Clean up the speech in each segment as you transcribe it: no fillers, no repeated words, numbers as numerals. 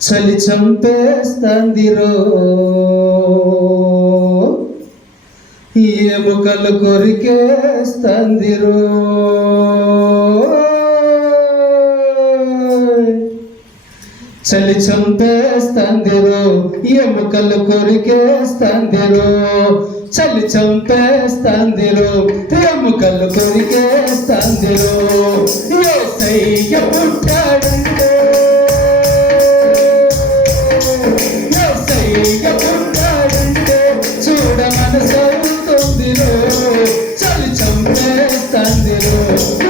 చలి చంపేస్తాందిరో ఎముకలు కొరికేస్తాందిరో చలి చంపేస్తాందిరో ఎముకలు కొరికేస్తాందిరో చలి చంపేస్తాందిరో ఎముకలు కొరికేస్తాందిరో యేసయ్య పుట్టాడంటే యేసయ్య పుట్టాడంటే చూడ మనసవుతుందిరో చలి చంపేస్తాందిరో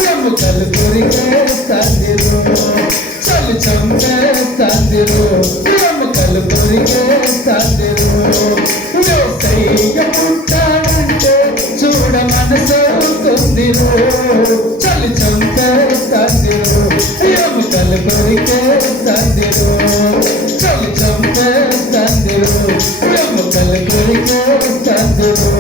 ఎముకలు కొరికేస్తాందిరో చలి చంపేస్తాందిరో ఎముకలు కొరికేస్తాందిరో యేసయ్య పుట్టాడంటే చూడ మనసవుతుందిరో చలి చంపేస్తాందిరో ఎముకలు కొరికేస్తాందిరో చలి చంపేస్తాందిరో ఎముకలు కొరికేస్తాందిరో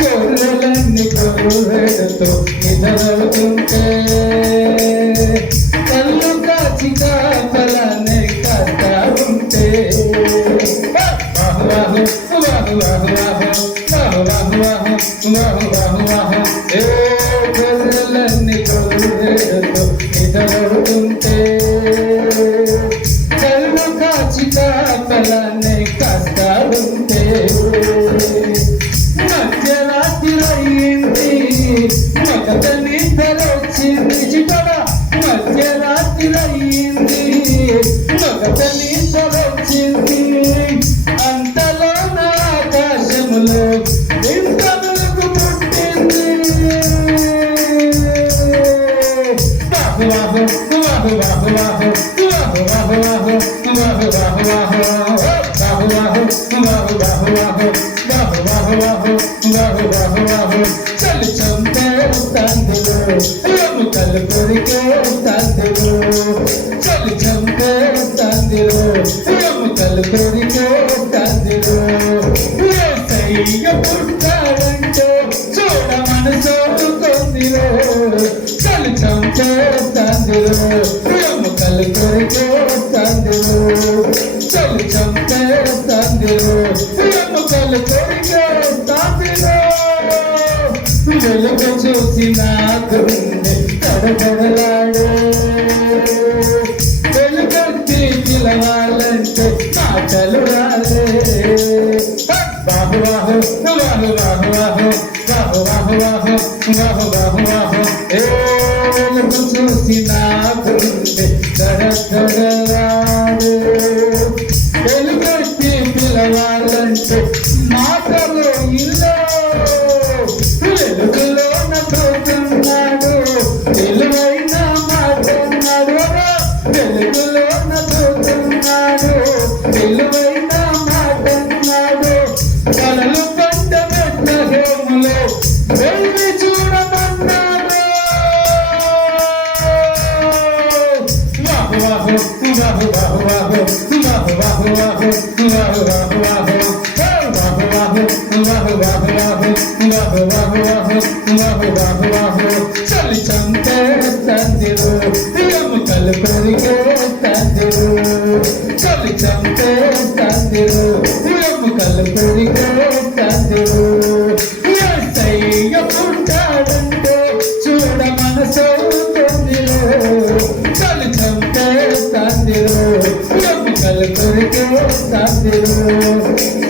గొర్రెలన్నీ గొర్రెలతో నిద్రవుతుంటే కళ్ళు కాచి కాపలానే కాస్తా ఉంటే వాహు వాహు వాహు వాహు వాహు వాహు వాహు వాహు వాహు ఏ గొర్రెలన్నీ గొర్రెలతో నిద్రవుతుంటే కళ్ళు కాచి కాపలానే కాస్తా ఉంటే మధ్యరాత్రి మగత నిద్రొచ్చింది చిటడ మధ్యరాత్రి అయింది మగత నిద్రొచ్చింది అంతలో నా ఆకాశములో ఇంత వెలుగు పుట్టింది వాహు వాహు వాహు వాహు వాహు వాహు వాహు వాహు వాహు వాహు వాహు వాహు వాహు వాహు వాహు చలి చంపేస్తాందిరో ఎముకలు కొరికేస్తాందిరో చలి చంపేస్తాందిరో ఎముకలు కొరికేస్తాందిరో యేసయ్య పుట్టాడంటే చూడ మనసవుతుందిరో చలి చంపేస్తాందిరో ఎముకలు కొరికేస్తాందిరో చలి చంపేస్తాందిరో ఎముకలు కొరికేస్తాందిరో వెలుగు చూసి నా గుండె తడబడలాడే వెలుగొచ్చి పిలవాలంటే మాటలు రాలే బాహు బాహు బాహు బాహు బాహు బాహు బాహు బాహు బాహు బాహు ఏ వెలుగు చూసి నా గుండె తడబడలాడే వెలుగొచ్చి పిలవాలంటే మాటలు ఇల్లు వెలుగులో నవ్వుతున్నాడు తెలివైన మాట్లాడు వెలుగులో నవ్వుతున్నాడు తెలివైన మాట్లాడు కలలు కంట పెట్ట హేములో వెళ్ళి చూడమన్నాడు వాహు వాహు వాహు వాహు వాహు వాహు వాహు వాహు వాహు వాహు వాహు చలి చంపేస్తాందిరో ఎముకలు కొరికేస్తాందిరో చలి చంపేస్తాందిరో ఎముకలు కొరికేస్తాందిరో యేసయ్య పుట్టాడంటే చూడ మనసవుతుందిరో చలి చంపేస్తాందిరో ఎముకలు కొరికేస్తాందిరో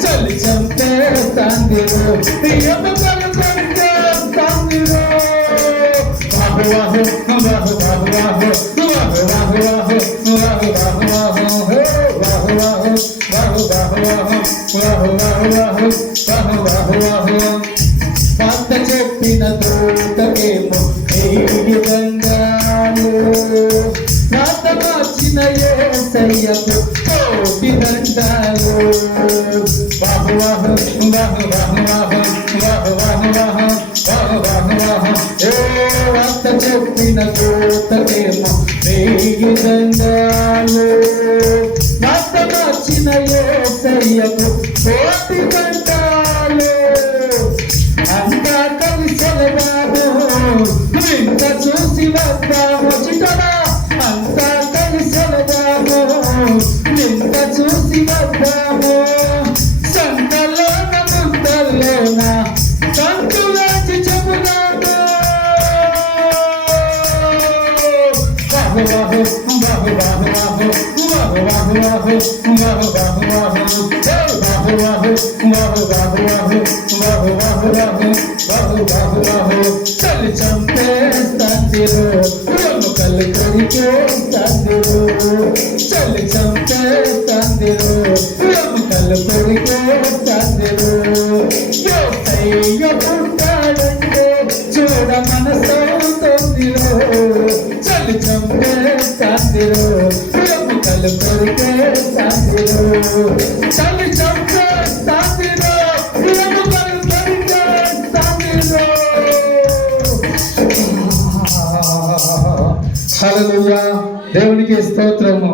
చలి చంపేస్తాందిరో ఎముకలు కొరికేస్తాందిరో వాహు వాహు వాహు వాహు వాహు వాహు వాహు వాహు వాహు వాహు వాహు వాహు వాహు వాహు వాహు వాహు పాత చెప్పిన దూతకేమో ఏడు దండాలు రాత మార్చిన యేసయ్యకు కోటి దండాలు వాహు వాహు వాహు వాహు వాహు వాహు వాహు వాహు వాహు ఏ రాత చెప్పిన దూతకేమో ఏడు దండాలు రాత మార్చిన యేసయ్యకు కోటి దండాలు అంతా కలిసెలగాను వింత చూసి వద్దాము చిటనా అంతా కలిసి వెళదాము నింత చూసి వద్దాము సంతలోన ముందల్లోన సంతు వేసి చెబుదాము బాహు బాహు బాహు బాహు బాహు బాహు బాహు బాహు బాహు బాహు బాహు బాహు బాహు బాహు బాహు బాహు బాహు బాహు చలి చంపేస్తాందిరో ఎముకలు కొరికేస్తాందిరో చలి చంపేస్తాందిరో ఎముకలు కొరికేస్తాందిరో యోసయ్య పుట్టాడంటే చూడ మనసవుతోందిరో చలి చంపేస్తాందిరో ఎముకలు కొరికేస్తాందిరో చలి చంపేస్తాందిరో ఎముకలు కొరికేస్తాందిరో. హల్లెలూయా దేవునికి స్తోత్రము.